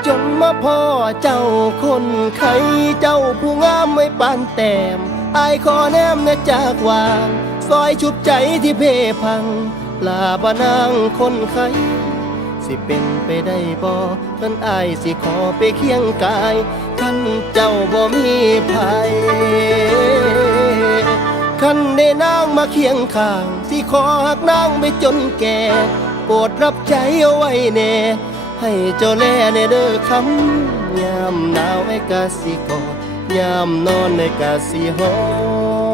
จนมาพ่อเจ้าคนไข้เจ้าผู้งามไม่ปานแต้มอายขอแนมนะจากวางซอยชุบใจที่เพพังลาบานางคนไข้สิเป็นไปได้บ่ท่านอายสิขอไปเคียงกายท่านเจ้าบ่มีภัยคันได้นางมาเคียงข้างสิขอหักนางไปจนแก่โปรดรับใจเอาไว้แน่ให้เจ้าแลในเด้อคำยามหนาวไอ้กะสิกอดยามนอนไอ้กะสิหอม